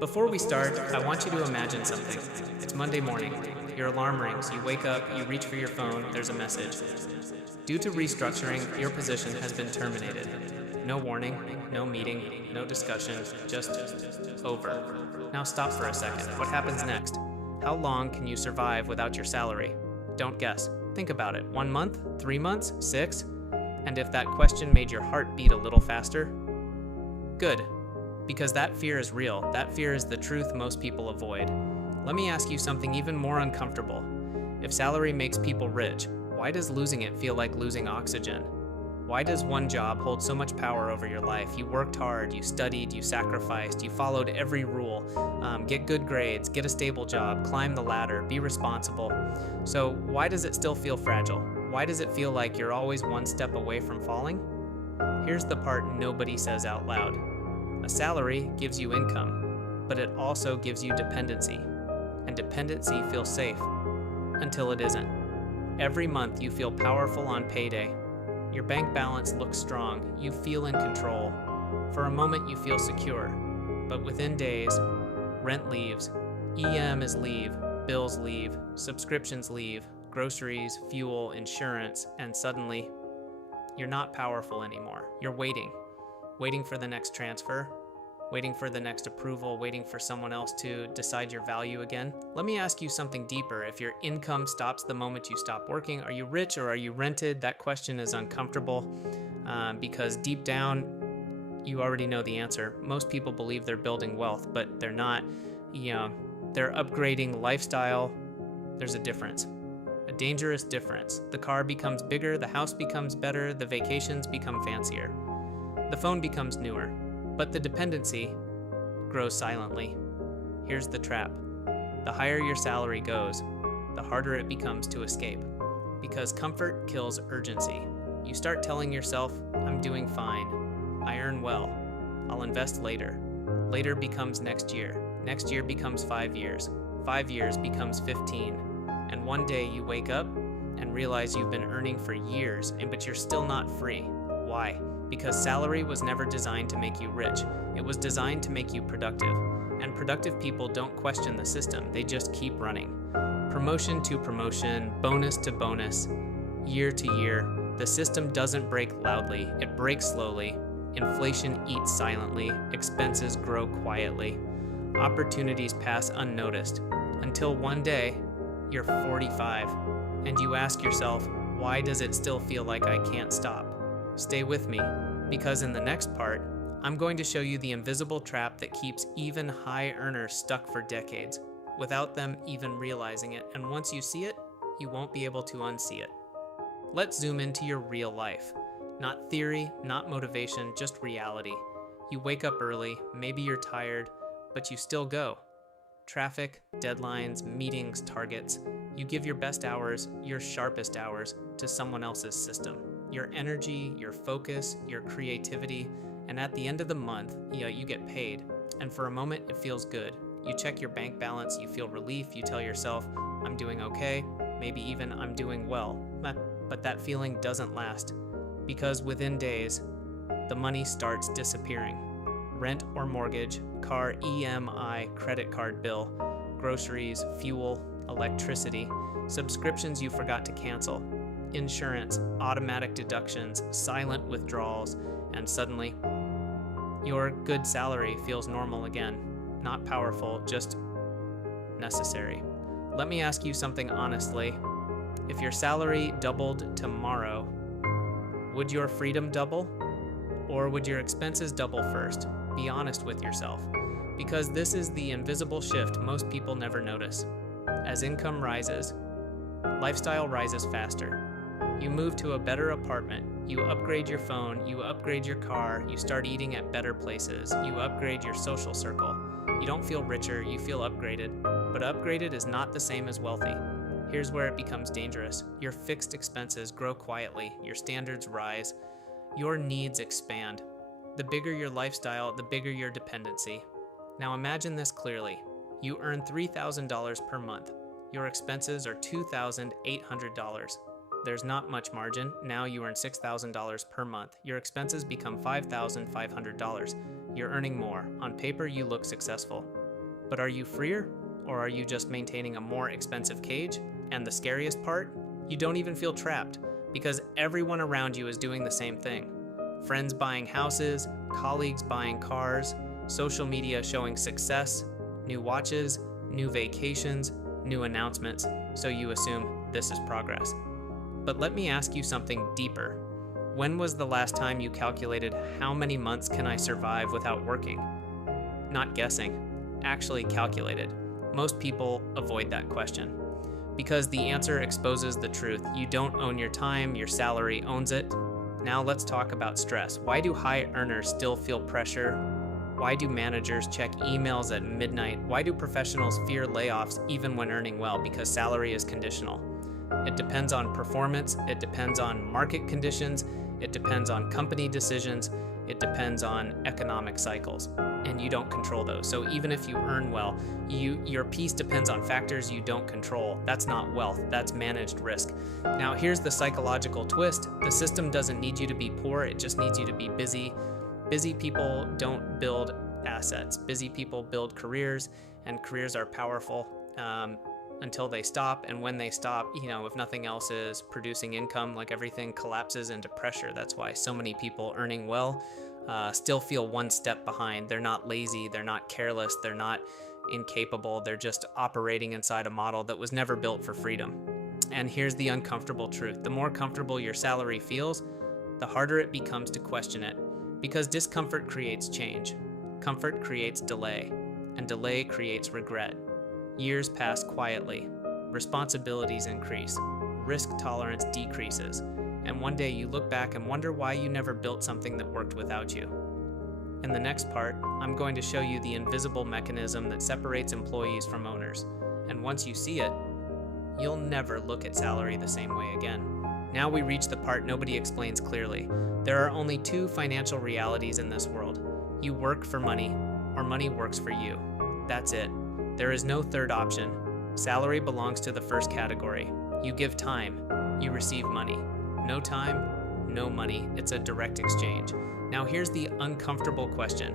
Before we start, I want you to imagine something. It's Monday morning. Your alarm rings. You wake up, you reach for your phone, there's a message. Due to restructuring, your position has been terminated. No warning, no meeting, no discussion, just over. Now stop for a second. What happens next? How long can you survive without your salary? Don't guess. Think about it. 1 month? 3 months? 6? And if that question made your heart beat a little faster? Good. Because that fear is real. That fear is the truth most people avoid. Let me ask you something even more uncomfortable. If salary makes people rich, why does losing it feel like losing oxygen? Why does one job hold so much power over your life? You worked hard, you studied, you sacrificed, you followed every rule. Get good grades, get a stable job, climb the ladder, be responsible. So why does it still feel fragile? Why does it feel like you're always one step away from falling? Here's the part nobody says out loud. A salary gives you income, but it also gives you dependency. And dependency feels safe until it isn't. Every month you feel powerful on payday. Your bank balance looks strong. You feel in control. For a moment you feel secure. But within days, rent leaves, EMs leave, bills leave, subscriptions leave, groceries, fuel, insurance, and suddenly you're not powerful anymore. You're waiting for the next transfer, waiting for the next approval, waiting for someone else to decide your value again. Let me ask you something deeper. If your income stops the moment you stop working, are you rich or are you rented? That question is uncomfortable because deep down, you already know the answer. Most people believe they're building wealth, but they're not. They're upgrading lifestyle. There's a difference. A dangerous difference. The car becomes bigger, the house becomes better, the vacations become fancier. The phone becomes newer, but the dependency grows silently. Here's the trap. The higher your salary goes, the harder it becomes to escape. Because comfort kills urgency. You start telling yourself, I'm doing fine. I earn well. I'll invest later. Later becomes next year. Next year becomes 5 years. 5 years becomes 15. And one day you wake up and realize you've been earning for years, but you're still not free. Why? Because salary was never designed to make you rich. It was designed to make you productive. And productive people don't question the system, they just keep running. Promotion to promotion, bonus to bonus, year to year. The system doesn't break loudly, it breaks slowly. Inflation eats silently, expenses grow quietly. Opportunities pass unnoticed. Until one day, you're 45, and you ask yourself, why does it still feel like I can't stop? Stay with me, because in the next part, I'm going to show you the invisible trap that keeps even high earners stuck for decades, without them even realizing it, and once you see it, you won't be able to unsee it. Let's zoom into your real life. Not theory, not motivation, just reality. You wake up early, maybe you're tired, but you still go. Traffic, deadlines, meetings, targets. You give your best hours, your sharpest hours, to someone else's system. Your energy, your focus, your creativity, and at the end of the month, you get paid. And for a moment, it feels good. You check your bank balance, you feel relief, you tell yourself, I'm doing okay, maybe even I'm doing well. But that feeling doesn't last, because within days, the money starts disappearing. Rent or mortgage, car EMI, credit card bill, groceries, fuel, electricity, subscriptions you forgot to cancel, insurance, automatic deductions, silent withdrawals, and suddenly, your good salary feels normal again. Not powerful, just necessary. Let me ask you something honestly. If your salary doubled tomorrow, would your freedom double? Or would your expenses double first? Be honest with yourself. Because this is the invisible shift most people never notice. As income rises, lifestyle rises faster. You move to a better apartment, you upgrade your phone, you upgrade your car, you start eating at better places, you upgrade your social circle. You don't feel richer, you feel upgraded. But upgraded is not the same as wealthy. Here's where it becomes dangerous. Your fixed expenses grow quietly, your standards rise, your needs expand. The bigger your lifestyle, the bigger your dependency. Now imagine this clearly. You earn $3,000 per month. Your expenses are $2,800. There's not much margin. Now you earn $6,000 per month. Your expenses become $5,500. You're earning more. On paper, you look successful. But are you freer? Or are you just maintaining a more expensive cage? And the scariest part? You don't even feel trapped, because everyone around you is doing the same thing. Friends buying houses, colleagues buying cars, social media showing success, new watches, new vacations, new announcements, so you assume this is progress. But let me ask you something deeper. When was the last time you calculated how many months can I survive without working? Not guessing, actually calculated. Most people avoid that question because the answer exposes the truth. You don't own your time, your salary owns it. Now let's talk about stress. Why do high earners still feel pressure? Why do managers check emails at midnight? Why do professionals fear layoffs even when earning well? Because salary is conditional. It depends on performance, it depends on market conditions, it depends on company decisions, it depends on economic cycles, and you don't control those. So even if you earn well, your peace depends on factors you don't control. That's not wealth, that's managed risk. Now here's the psychological twist. The system doesn't need you to be poor, it just needs you to be busy. Busy people don't build assets. Busy people build careers, and careers are powerful until they stop. And when they stop, if nothing else is producing income, like everything collapses into pressure. That's why so many people earning well still feel one step behind. They're not lazy, they're not careless, they're not incapable. They're just operating inside a model that was never built for freedom. And here's the uncomfortable truth. The more comfortable your salary feels, the harder it becomes to question it. Because discomfort creates change. Comfort creates delay, and delay creates regret. Years pass quietly, responsibilities increase, risk tolerance decreases, and one day you look back and wonder why you never built something that worked without you. In the next part, I'm going to show you the invisible mechanism that separates employees from owners, and once you see it, you'll never look at salary the same way again. Now we reach the part nobody explains clearly. There are only two financial realities in this world. You work for money, or money works for you. That's it. There is no third option. Salary belongs to the first category. You give time, you receive money. No time, no money. It's a direct exchange. Now here's the uncomfortable question.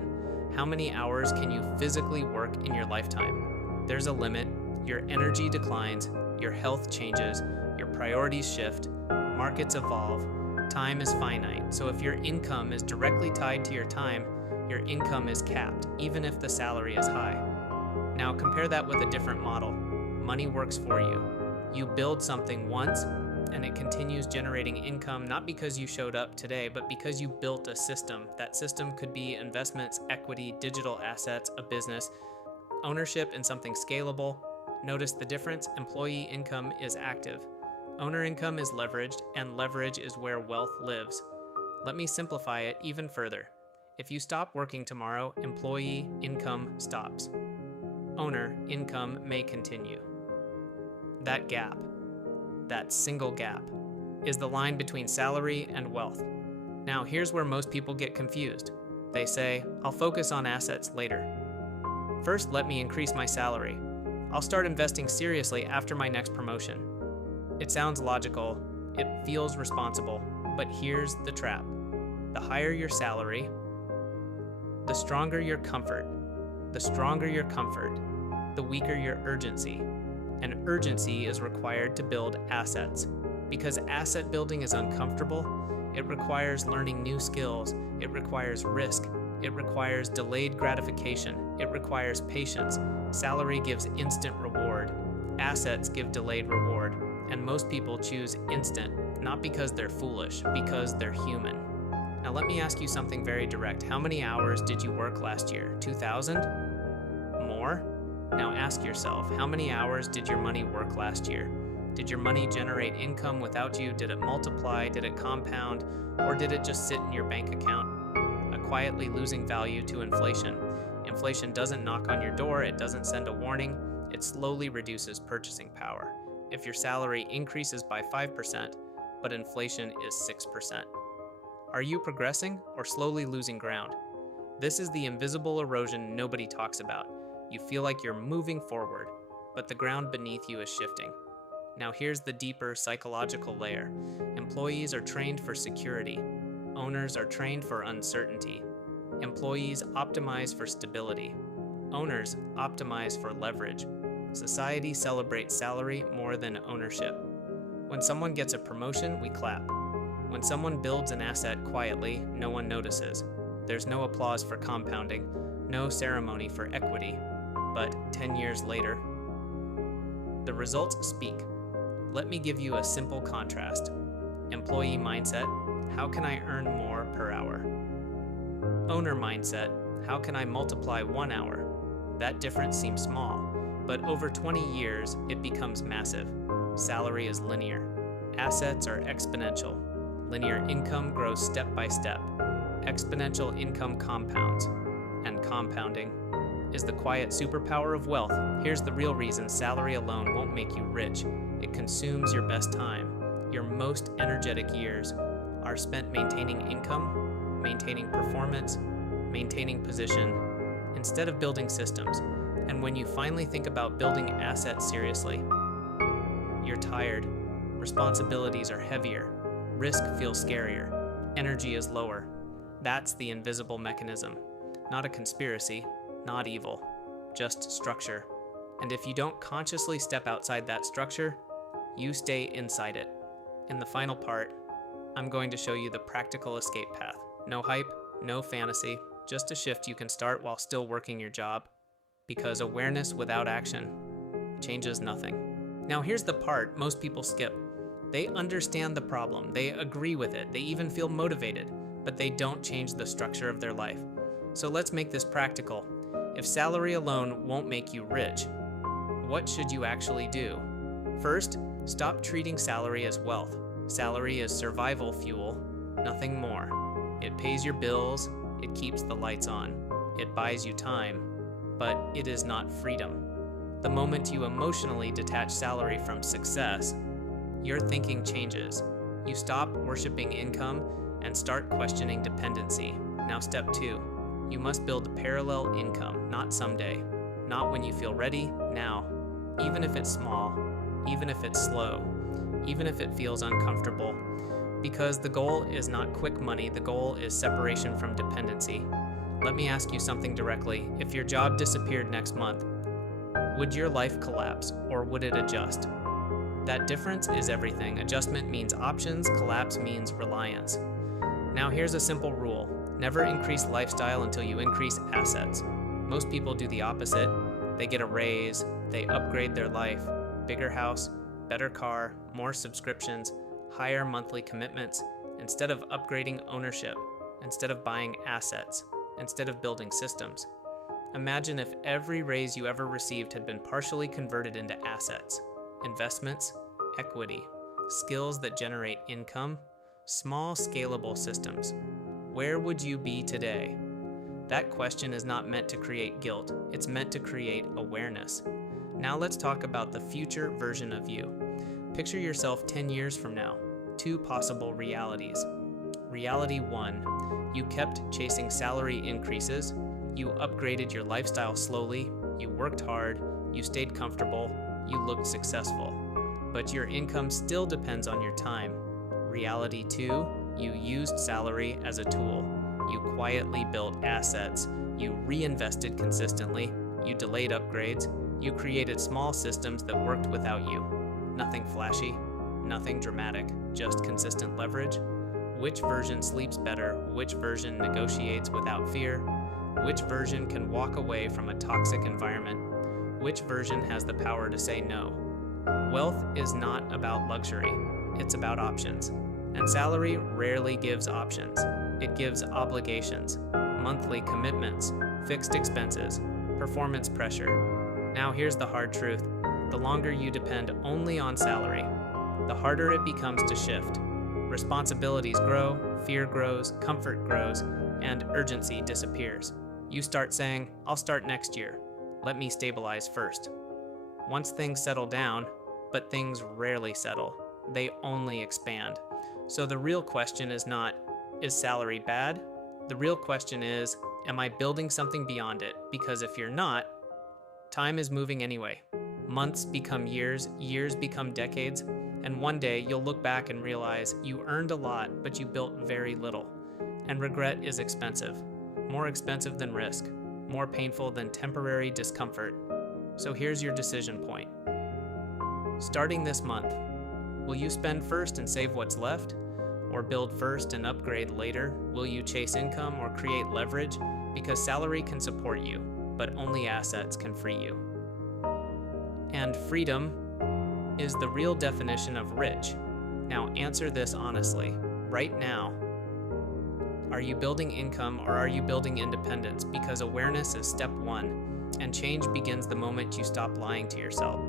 How many hours can you physically work in your lifetime? There's a limit. Your energy declines, your health changes, your priorities shift, markets evolve, time is finite. So if your income is directly tied to your time, your income is capped, even if the salary is high. Now compare that with a different model. Money works for you. You build something once, and it continues generating income, not because you showed up today, but because you built a system. That system could be investments, equity, digital assets, a business, ownership in something scalable. Notice the difference. Employee income is active. Owner income is leveraged, and leverage is where wealth lives. Let me simplify it even further. If you stop working tomorrow, employee income stops. Owner income may continue. That gap, that single gap, is the line between salary and wealth. Now, here's where most people get confused. They say, I'll focus on assets later. First, let me increase my salary. I'll start investing seriously after my next promotion. It sounds logical, it feels responsible, but here's the trap. The higher your salary, the stronger your comfort. The stronger your comfort, the weaker your urgency. And urgency is required to build assets. Because asset building is uncomfortable, it requires learning new skills, it requires risk, it requires delayed gratification, it requires patience. Salary gives instant reward. Assets give delayed reward. And most people choose instant, not because they're foolish, because they're human. Now let me ask you something very direct. How many hours did you work last year? 2,000? More? Now ask yourself, how many hours did your money work last year? Did your money generate income without you? Did it multiply? Did it compound? Or did it just sit in your bank account, quietly losing value to inflation? Inflation doesn't knock on your door, it doesn't send a warning, it slowly reduces purchasing power. If your salary increases by 5%, but inflation is 6%. Are you progressing or slowly losing ground? This is the invisible erosion nobody talks about. You feel like you're moving forward, but the ground beneath you is shifting. Now here's the deeper psychological layer. Employees are trained for security. Owners are trained for uncertainty. Employees optimize for stability. Owners optimize for leverage. Society celebrates salary more than ownership. When someone gets a promotion, we clap. When someone builds an asset quietly, no one notices. There's no applause for compounding, no ceremony for equity. But 10 years later, the results speak. Let me give you a simple contrast. Employee mindset, how can I earn more per hour? Owner mindset, how can I multiply 1 hour? That difference seems small, but over 20 years, it becomes massive. Salary is linear. Assets are exponential. Linear income grows step by step. Exponential income compounds. And compounding is the quiet superpower of wealth. Here's the real reason salary alone won't make you rich. It consumes your best time. Your most energetic years are spent maintaining income, maintaining performance, maintaining position, instead of building systems. And when you finally think about building assets seriously, you're tired, responsibilities are heavier, risk feels scarier, energy is lower. That's the invisible mechanism. Not a conspiracy, not evil, just structure. And if you don't consciously step outside that structure, you stay inside it. In the final part, I'm going to show you the practical escape path. No hype, no fantasy, just a shift you can start while still working your job. Because awareness without action changes nothing. Now here's the part most people skip. They understand the problem, they agree with it, they even feel motivated, but they don't change the structure of their life. So let's make this practical. If salary alone won't make you rich, what should you actually do? First, stop treating salary as wealth. Salary is survival fuel, nothing more. It pays your bills, it keeps the lights on, it buys you time, but it is not freedom. The moment you emotionally detach salary from success, your thinking changes. You stop worshiping income and start questioning dependency. Now step 2, you must build parallel income, not someday, not when you feel ready, now. Even if it's small, even if it's slow, even if it feels uncomfortable, because the goal is not quick money, the goal is separation from dependency. Let me ask you something directly. If your job disappeared next month, would your life collapse or would it adjust? That difference is everything. Adjustment means options, collapse means reliance. Now here's a simple rule. Never increase lifestyle until you increase assets. Most people do the opposite. They get a raise, they upgrade their life, bigger house, better car, more subscriptions, higher monthly commitments, instead of upgrading ownership, instead of buying assets, instead of building systems. Imagine if every raise you ever received had been partially converted into assets, investments, equity, skills that generate income, small scalable systems. Where would you be today? That question is not meant to create guilt, it's meant to create awareness. Now let's talk about the future version of you. Picture yourself 10 years from now. 2 possible realities. Reality 1, you kept chasing salary increases, you upgraded your lifestyle slowly, you worked hard, you stayed comfortable, you looked successful. But your income still depends on your time. Reality 2, you used salary as a tool. You quietly built assets, you reinvested consistently, you delayed upgrades, you created small systems that worked without you. Nothing flashy, nothing dramatic, just consistent leverage. Which version sleeps better? Which version negotiates without fear? Which version can walk away from a toxic environment? Which version has the power to say no? Wealth is not about luxury, it's about options. And salary rarely gives options. It gives obligations, monthly commitments, fixed expenses, performance pressure. Now here's the hard truth. The longer you depend only on salary, the harder it becomes to shift. Responsibilities grow, fear grows, comfort grows, and urgency disappears. You start saying, I'll start next year. Let me stabilize first. Once things settle down, but things rarely settle, they only expand. So the real question is not, is salary bad? The real question is, am I building something beyond it? Because if you're not, time is moving anyway. Months become years, years become decades, and one day you'll look back and realize you earned a lot, but you built very little. And regret is expensive, more expensive than risk. more painful than temporary discomfort. So here's your decision point. Starting this month, will you spend first and save what's left? Or build first and upgrade later? Will you chase income or create leverage? Because salary can support you, but only assets can free you. And freedom is the real definition of rich. Now answer this honestly, right now. Are you building income or are you building independence? Because awareness is step one, and change begins the moment you stop lying to yourself.